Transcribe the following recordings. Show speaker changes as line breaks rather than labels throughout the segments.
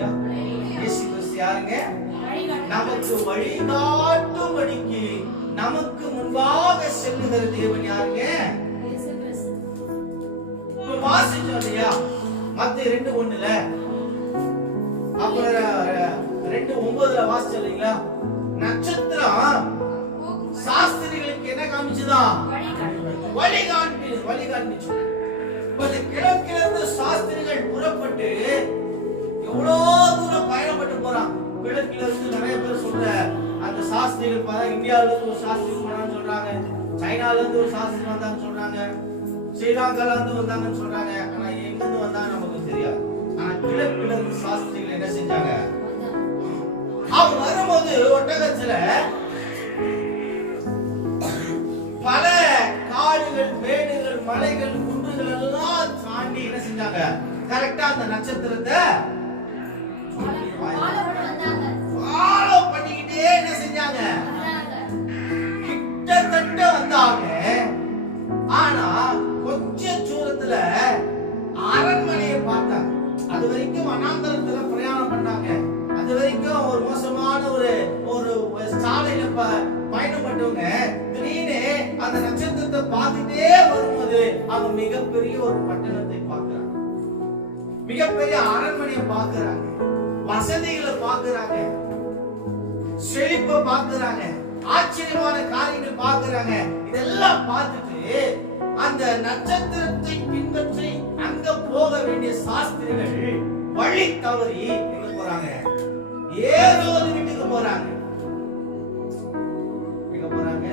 நமக்கு இயேசு கிறிஸ்து யாருங்க? நமக்கு வழிகாட்டும்படிக்கு நமக்கு முன்பாக செல்லுகிற தேவன் யாருங்க? வாசிச்சோம் இல்லையா? மத்த ரெண்டு ஒண்ணுல. அப்புறம் ரெண்டு ஒன்பதுல வாசிச்சோம் இல்லைங்களா? நட்சத்திரம் சாஸ்திரிகளுக்கு என்ன காமிச்சுதான் வழிகாட்டி வழிகாட்டுச்சு இப்ப கிழக்கிலிருந்து சாஸ்திரிகள் புறப்பட்டு எவ்வளோ கிழக்குல இருந்து நிறைய பேர் சொல்ற அந்த சாஸ்திரிகள் பார்த்தா இந்தியாவில இருந்து ஒரு சாஸ்திரி போனான்னு சொல்றாங்க. சைனால இருந்து ஒரு சாஸ்திரி வந்தாங்கன்னு சொல்றாங்க. ஸ்ரீலங்கால இருந்து வந்தாங்கன்னு சொல்றாங்க. ஆனா எங்க இருந்து வந்தாங்க நமக்கு தெரியாது. ஆனா கிழக்குல இருந்து சாஸ்திரிகள் என்ன செஞ்சாங்க? அவங்க வரும்போது ஒட்டகத்துல பல காடுகள் மேடுகள் மலைகள் குன்றுகள் எல்லாம் தாண்டி என்ன செஞ்சாங்க? கரெக்டா அந்த நட்சத்திரத்தை பார்த்துட்டே வரும்போது அவங்க மிகப்பெரிய ஒரு பட்டணத்தை பார்க்கிறாங்க. மிகப்பெரிய அரண்மனையை பார்க்கிறாங்க. வசதிகளை பார்க்கிறாங்க. செழிப்பை பார்க்கிறாங்க. ஆச்சரியமான காரியங்கள் பார்க்கிறாங்க. இதெல்லாம் பார்த்துட்டு அந்த நட்சத்திரத்தை பின்பற்றி அங்க போக வேண்டிய சாஸ்திரிகள் வழி தவறி எங்க போறாங்க. ஏரோது வீட்டுக்கு போறாங்க. எங்க போறாங்க?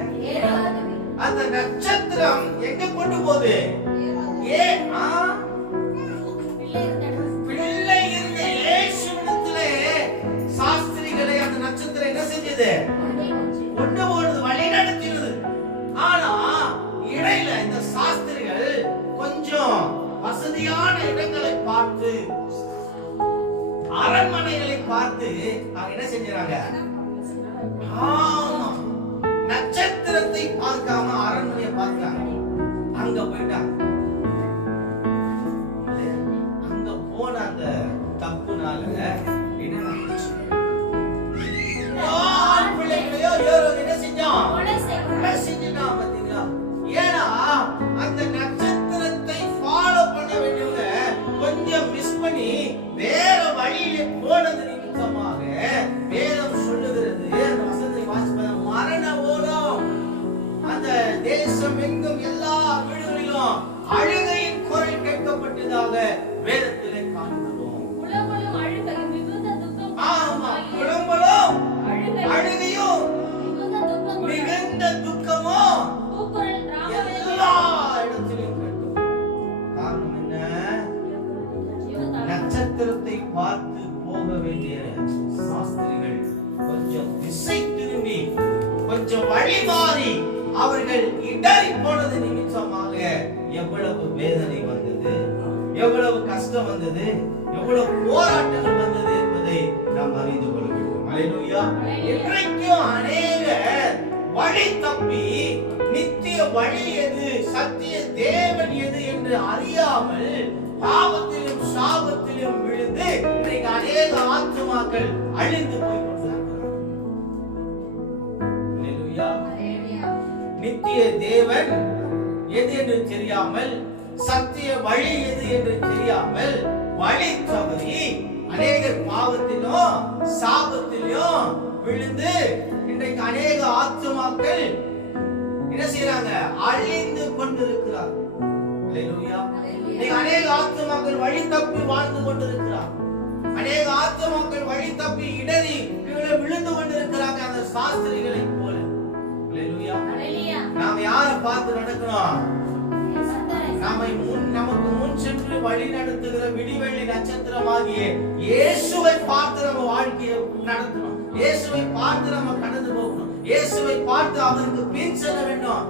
அந்த நட்சத்திரம் எங்க கொண்டு போகுது? ஏ ஆ? பிள்ளை இருந்த இயேசுவிடத்திலே சாஸ்திரிகளை அந்த நட்சத்திரம் என்ன செஞ்சது? கொண்டு போனது வழி நடத்தினது. ஆனா இடையில இந்த சாஸ்திரிகள் கொஞ்சம் வசதியான இடங்களை பார்த்து அரண்மனைகளை பார்த்து அவங்க என்ன செஞ்சாங்க? ஆ நட்சத்திரத்தை பார்க்காம அரண்மனையை பார்த்தாங்க அங்க போயிட்டாங்க. அங்க போன அந்த தப்புனால என்ன நடந்துச்சு? பிள்ளைகளையோ என்ன செஞ்சான்? செஞ்சுட்டான் நட்சத்திரத்தை பார்த்து போக வேண்டிய சாஸ்திரிகள் கொஞ்சம் திசை திரும்பி கொஞ்சம் வழி மாறி அவர்கள் இடறி போனது நிமித்தமாக எவ்வளவு வேதனை வந்தது எவ்வளவு கஷ்டம் வந்தது எவ்வளவு போராட்டங்கள் வந்தது என்பதை நாம் அறிந்து கொள்ள வேண்டும். அல்லேலூயா இன்றைக்கும் அநேக வழி தப்பி நித்திய வழி எது சத்திய தேவன் எது என்று அறியாமல் பாவத்திலும் சாபத்திலும் விழுந்து இன்றைக்கு அநேக ஆத்துமாக்கள் அழிந்து போய். நித்திய தேவன் எது என்று தெரியாமல் சத்திய வழி எது என்று தெரியாமல் வழி தவறி அநேகர் பாவத்திலும் சாபத்திலும் விழுந்து இன்றைக்கு அநேக ஆத்துமாக்கள் என்ன செய்யறாங்க அழிந்து கொண்டிருக்கிறார் அநேக ஆத்துமாக்கள் வழி தப்பி வாழ்ந்து கொண்டிருக்கிறார். அநேக ஆத்துமாக்கள் வழி தப்பி இடறி விழுந்து கொண்டிருக்கிறாங்க அந்த சாஸ்திரிகளை போல. நாம் யாரை பார்த்து நடக்கிறோம்? நம்மை முன் நமக்கு முன் சென்று வழி நடத்துகிற விடிவெள்ளி நட்சத்திரமாகிய இயேசுவை பார்த்து நம்ம வாழ்க்கையை நடத்தணும். இயேசுவை பார்த்து நம்ம கடந்து போகணும். இயேசுவை பார்த்து அவருக்கு பின் செல்ல வேண்டும்.